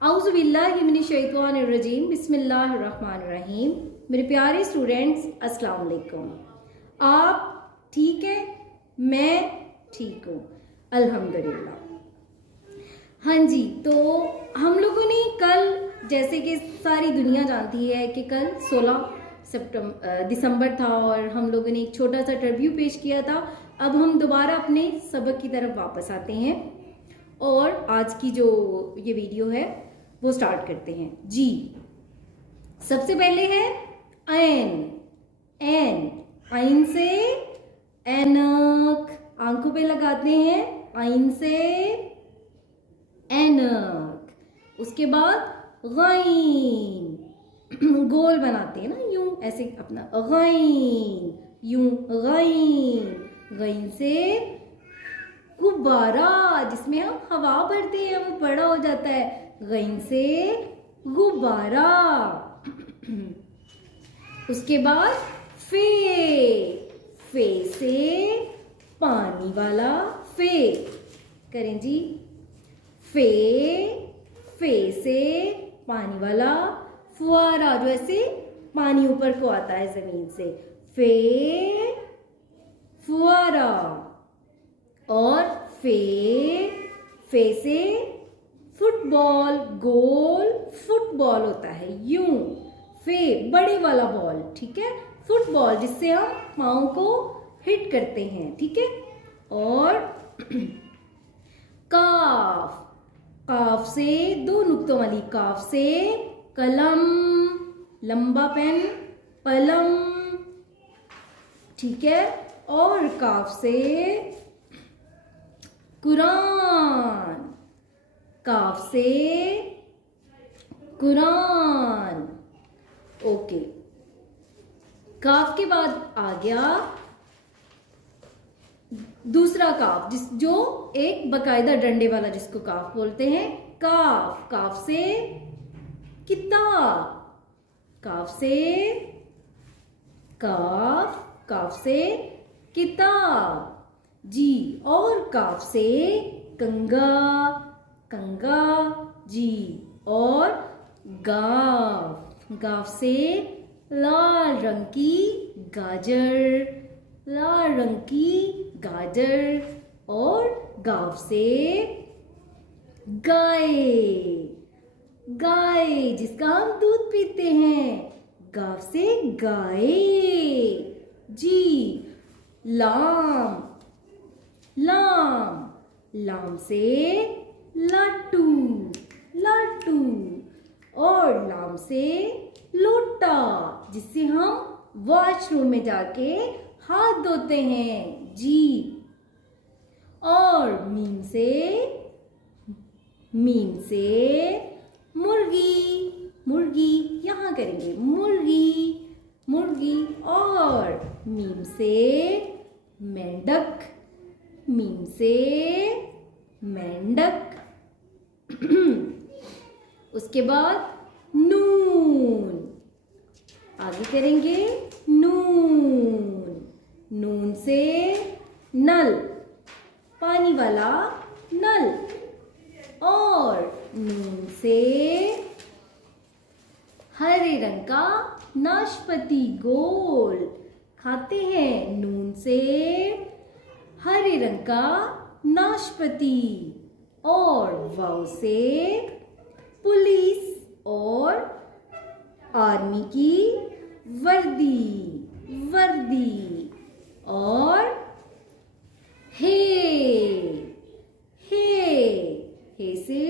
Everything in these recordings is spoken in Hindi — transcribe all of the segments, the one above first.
आऊज़ु बिल्लाहि मिनश शैतानिर रजीम, बिस्मिल्लाहिर रहमानिर रहीम। मेरे प्यारे स्टूडेंट्स, अस्सलाम वालेकुम। आप ठीक हैं? मैं ठीक हूँ, अल्हम्दुलिल्लाह। हाँ जी, तो हम लोगों ने कल, जैसे कि सारी दुनिया जानती है कि कल 16 दिसंबर था और हम लोगों ने एक छोटा सा इंटरव्यू पेश किया था। अब हम दोबारा अपने सबक की तरफ वापस आते हैं और आज की जो ये वीडियो है वो स्टार्ट करते हैं जी। सबसे पहले है ऐन। ऐन, ऐन से ऐनक, आंखों पे लगाते हैं, ऐन से ऐनक। उसके बाद गैन, गोल बनाते हैं ना यूं, ऐसे अपना गैन, यूं गैन। गैन से गुब्बारा, जिसमें हम हवा भरते हैं, वो बड़ा हो जाता है। गैन से गुब्बारा। उसके बाद फे। फे से पानी वाला फे। करें जी, फे। फे से पानी वाला फुआरा, जो ऐसे पानी ऊपर को आता है जमीन से। फे फुआरा। और फे। फे से फुटबॉल, गोल फुटबॉल होता है यूं। फे बड़े वाला बॉल, ठीक है, फुटबॉल, जिससे हम पाँव को हिट करते हैं, ठीक है। और काफ। काफ से दो नुक्तों वाली, काफ से कलम, लंबा पेन, कलम, ठीक है। और काफ से कुरान। काफ से कुरान। ओके, काफ के बाद आ गया दूसरा काफ, जो एक बकायदा डंडे वाला, जिसको काफ बोलते हैं। काफ। काफ से किताब। काफ से काफ। काफ से किताब जी। और काफ से कंगा। कंगा जी। और गाफ। गाफ से लाल रंग की गाजर। लाल रंग की गाजर। और गाफ से गाय। गाय, जिसका हम दूध पीते हैं। गाफ से गाय जी। लाम। लाम। लाम से लाटू। लाटू। और लाम से लोटा, जिससे हम वॉशरूम में जाके हाथ धोते हैं जी। और मीम से मुर्गी। मुर्गी यहां करेंगे, मुर्गी मुर्गी। और मीम से मेंढक। मीम से मेंढक। उसके बाद नून। आगे करेंगे नून। नून से नल, पानी वाला नल। और नून से हरे रंग का नाशपाती, गोल खाते हैं। नून से हरे रंग का नाशपाती। और वाव से पुलिस और आर्मी की वर्दी। वर्दी। और हे। हे से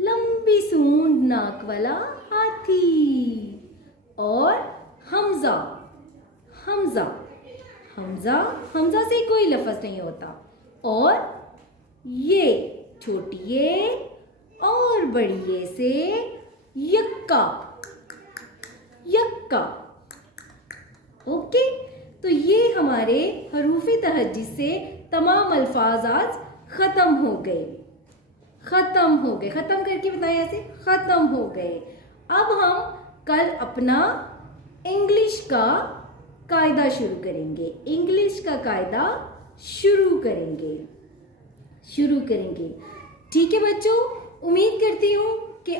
लंबी सूंड, नाक वाला हाथी। और हमजा। हमजा। हमजा, हमजा से कोई लफ्ज नहीं होता। और ये, छोटी ये और बड़ी ये से यक्का। यक्का। ओके, तो ये हमारे हरूफी तहज्जुद से तमाम अल्फाज आज खत्म हो गए। खत्म हो गए, खत्म करके बताएं ऐसे, खत्म हो गए। अब हम कल अपना इंग्लिश का कायदा शुरू करेंगे। इंग्लिश का कायदा शुरू करेंगे। ठीक है बच्चों, उम्मीद करती हूँ कि